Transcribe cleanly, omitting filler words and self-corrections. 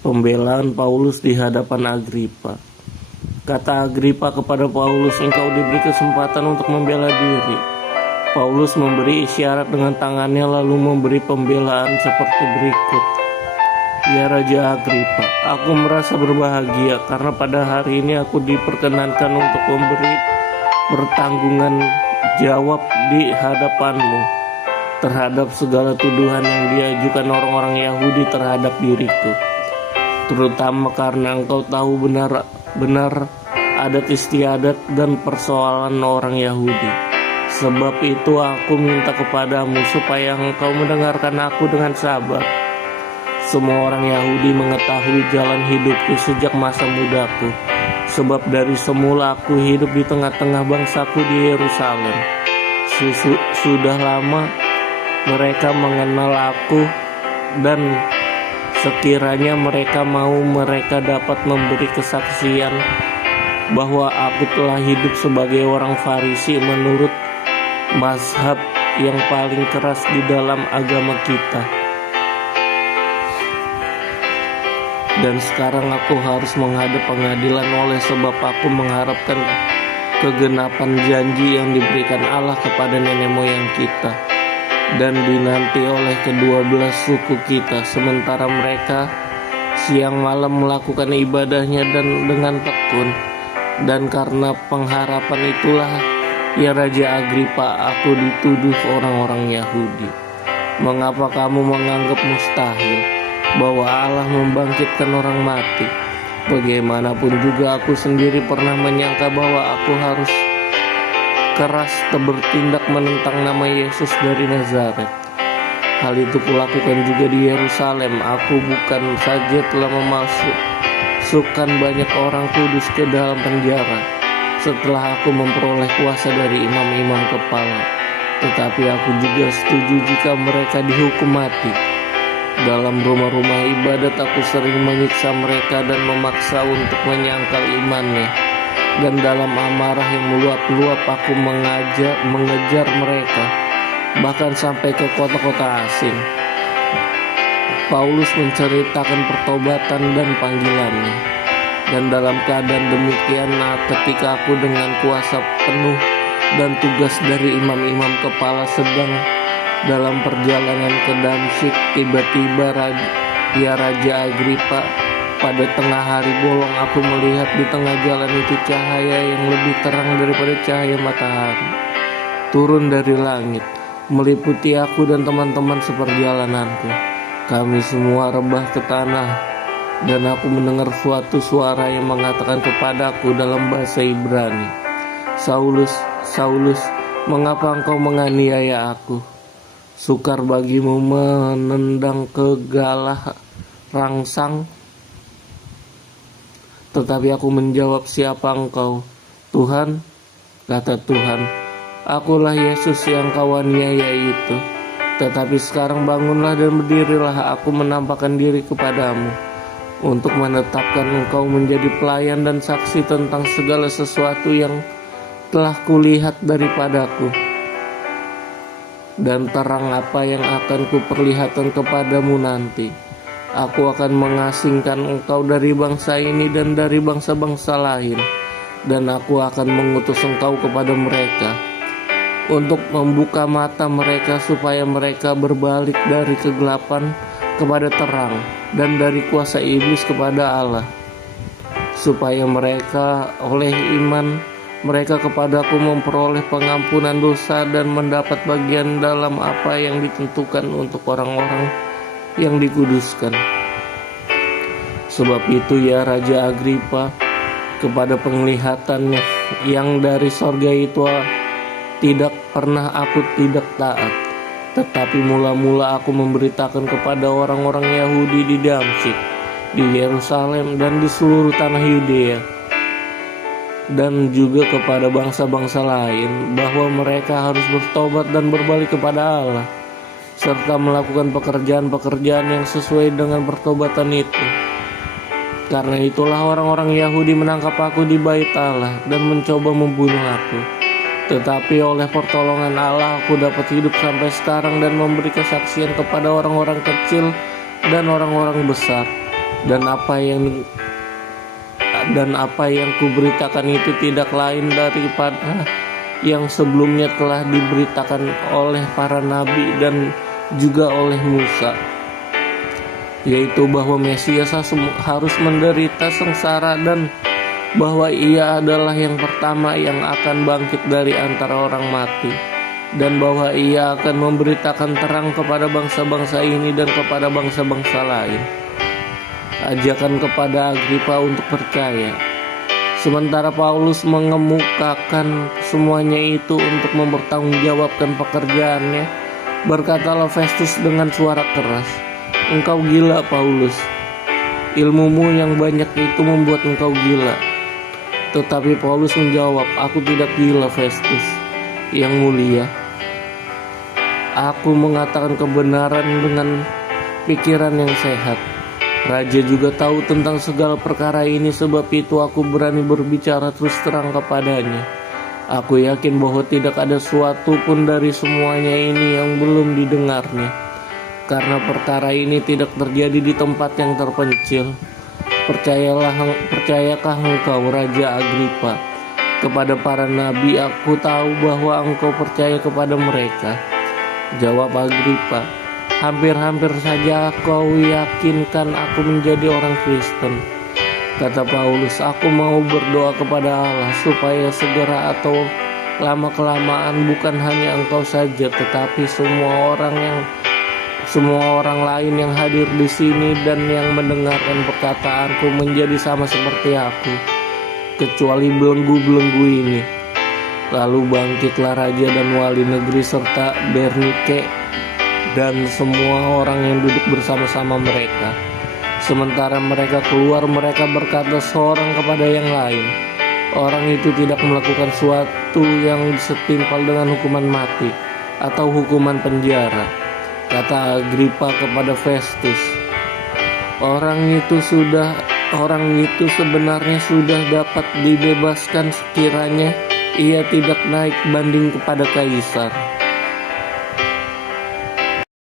Pembelaan Paulus di hadapan Agripa. Kata Agripa kepada Paulus, "Engkau diberi kesempatan untuk membela diri." Paulus memberi isyarat dengan tangannya lalu memberi pembelaan seperti berikut. "Ya Raja Agripa, aku merasa berbahagia karena pada hari ini aku diperkenankan untuk memberi pertanggungan jawab di hadapanmu terhadap segala tuduhan yang diajukan orang-orang Yahudi terhadap diriku, terutama karena engkau tahu benar adat istiadat dan persoalan orang Yahudi. Sebab itu aku minta kepadamu supaya engkau mendengarkan aku dengan sabar. Semua orang Yahudi mengetahui jalan hidupku sejak masa mudaku, sebab dari semula aku hidup di tengah-tengah bangsaku di Yerusalem. Sudah lama mereka mengenal aku, dan sekiranya mereka mau, mereka dapat memberi kesaksian bahwa aku telah hidup sebagai orang Farisi menurut mazhab yang paling keras di dalam agama kita. Dan sekarang aku harus menghadap pengadilan oleh sebab aku mengharapkan kegenapan janji yang diberikan Allah kepada nenek moyang kita dan dinanti oleh kedua belas suku kita, sementara mereka siang malam melakukan ibadahnya dan dengan tekun. Dan karena pengharapan itulah, ya Raja Agripa, aku dituduh orang-orang Yahudi. Mengapa kamu menganggap mustahil bahwa Allah membangkitkan orang mati? Bagaimanapun juga aku sendiri pernah menyangka bahwa aku harus keras bertindak menentang nama Yesus dari Nazaret. Hal itu kulakukan juga di Yerusalem. Aku bukan saja telah memasukkan banyak orang kudus ke dalam penjara setelah aku memperoleh kuasa dari imam-imam kepala, tetapi aku juga setuju jika mereka dihukum mati. Dalam rumah-rumah ibadat aku sering menyiksa mereka dan memaksa untuk menyangkal imannya. Dan dalam amarah yang meluap-luap aku mengejar mereka, bahkan sampai ke kota-kota asing. Paulus menceritakan pertobatan dan panggilannya. Dan dalam keadaan demikian, ketika aku dengan kuasa penuh dan tugas dari imam-imam kepala sedang dalam perjalanan ke Damsyik, tiba-tiba Raja Agripa, pada tengah hari bolong aku melihat di tengah jalan itu cahaya yang lebih terang daripada cahaya matahari turun dari langit, meliputi aku dan teman-teman seperjalananku. Kami semua rebah ke tanah, dan aku mendengar suatu suara yang mengatakan kepadaku dalam bahasa Ibrani, "Saulus, Saulus, mengapa engkau menganiaya aku? Sukar bagimu menendang ke galah rangsang." Tetapi aku menjawab, "Siapa engkau, Tuhan?" Kata Tuhan, "Akulah Yesus yang kau aniaya itu. Tetapi sekarang bangunlah dan berdirilah, aku menampakkan diri kepadamu untuk menetapkan engkau menjadi pelayan dan saksi tentang segala sesuatu yang telah kulihat daripadaku, dan terang apa yang akan kuperlihatkan kepadamu nanti. Aku akan mengasingkan engkau dari bangsa ini dan dari bangsa-bangsa lain, dan aku akan mengutus engkau kepada mereka untuk membuka mata mereka supaya mereka berbalik dari kegelapan kepada terang dan dari kuasa iblis kepada Allah, supaya mereka oleh iman mereka kepadaku memperoleh pengampunan dosa dan mendapat bagian dalam apa yang ditentukan untuk orang-orang yang dikuduskan. Sebab itu ya Raja Agripa, kepada penglihatan yang dari sorga itu tidak pernah aku tidak taat, tetapi mula-mula aku memberitakan kepada orang-orang Yahudi di Damsyik, di Yerusalem dan di seluruh tanah Yudea, dan juga kepada bangsa-bangsa lain bahwa mereka harus bertobat dan berbalik kepada Allah, serta melakukan pekerjaan-pekerjaan yang sesuai dengan pertobatan itu. Karena itulah orang-orang Yahudi menangkap aku di bait Allah dan mencoba membunuh aku. Tetapi oleh pertolongan Allah aku dapat hidup sampai sekarang dan memberi kesaksian kepada orang-orang kecil dan orang-orang besar. dan apa yang kuberitakan itu tidak lain daripada yang sebelumnya telah diberitakan oleh para nabi dan juga oleh Musa, yaitu bahwa Mesias harus menderita sengsara dan bahwa ia adalah yang pertama yang akan bangkit dari antara orang mati, dan bahwa ia akan memberitakan terang kepada bangsa-bangsa ini dan kepada bangsa-bangsa lain. Ajakan kepada Agripa untuk percaya. Sementara Paulus mengemukakan semuanya itu untuk mempertanggungjawabkan pekerjaannya, berkatalah Festus dengan suara keras, "Engkau gila, Paulus. Ilmumu yang banyak itu membuat engkau gila." Tetapi Paulus menjawab, "Aku tidak gila, Festus, yang mulia. Aku mengatakan kebenaran dengan pikiran yang sehat. Raja juga tahu tentang segala perkara ini, sebab itu aku berani berbicara terus terang kepadanya. Aku yakin bahwa tidak ada suatu pun dari semuanya ini yang belum didengarnya, karena perkara ini tidak terjadi di tempat yang terpencil. Percayakah engkau, Raja Agripa, kepada para nabi? Aku tahu bahwa engkau percaya kepada mereka." Jawab Agripa, "Hampir-hampir saja kau yakinkan aku menjadi orang Kristen." Kata Paulus, "Aku mau berdoa kepada Allah supaya segera atau lama-kelamaan bukan hanya engkau saja, tetapi semua orang lain yang hadir di sini dan yang mendengarkan perkataanku menjadi sama seperti aku, kecuali belenggu-belenggu ini." Lalu bangkitlah raja dan wali negeri serta Bernike dan semua orang yang duduk bersama-sama mereka. Sementara mereka keluar, mereka berkata seorang kepada yang lain, "Orang itu tidak melakukan suatu yang setimpal dengan hukuman mati atau hukuman penjara." Kata Agripa kepada Festus, Orang itu sebenarnya sudah dapat dibebaskan sekiranya ia tidak naik banding kepada kaisar."